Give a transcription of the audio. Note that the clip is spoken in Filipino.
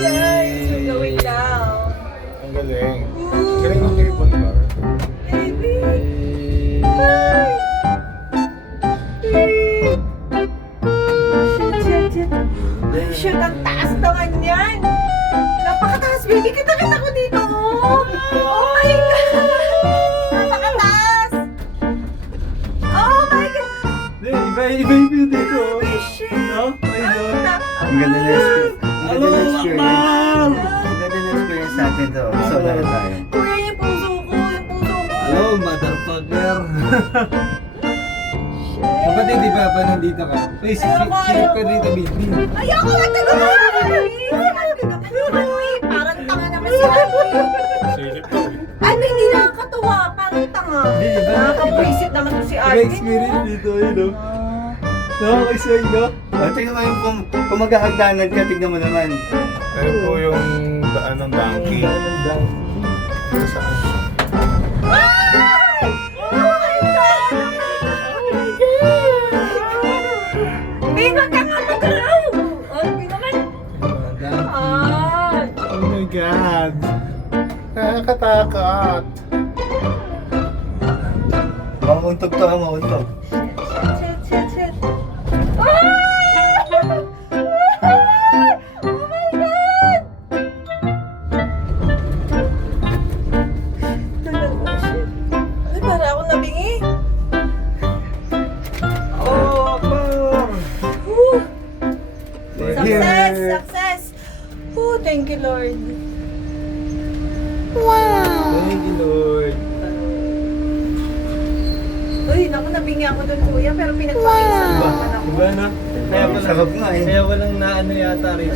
guys, we're going down. Ang galing. Ang galing ng cable car. Baby! Hi! Shit. Ay, shit, ang taas naman yan. Napakataas, baby. Kita-kita ko dito. Oh my God! Napakataas! Oh my God! Iba yung view dito. Baby, shit! No? Ang ganda na experience. Ang ganda na experience. Akbar! Ang ganda na experience natin to. So, lahat tayo. Kuya, yung puso ko, yung puso ko. Hello, motherfucker. Kapatid, di ba pa nandito ka? Uy, silip ka dito, baby. Ayoko matagal na! Parang tanga naman si Ate. Silip ko. Ano, hindi nakakatuwa. Parang tanga. Hindi, iba. Nakakapwisit naman to si Iba Ate. experience dito, yun o. Nakakaisay no? Tingnan mo yung kung maghahagdanan ka, tignan mo naman. Ayun po yung daan ng donkey. Saan? Bingo ka nga magalaw! Ay, naman. Ah! Oh my God! Nakakatakot. Mauntog to, mauntog. Shit. Ah! Oh my God! Ay, para ako nabingi. Oh, Akbar! Woo! We're Success! here. Success! Oh, thank you, Lord. Thank you, Lord. Uy, naku, nabingi ako doon, kuya, pero pinagpakisahan naman ako. Diba na? Kaya Sarap nga eh. Kaya walang naano yata rin.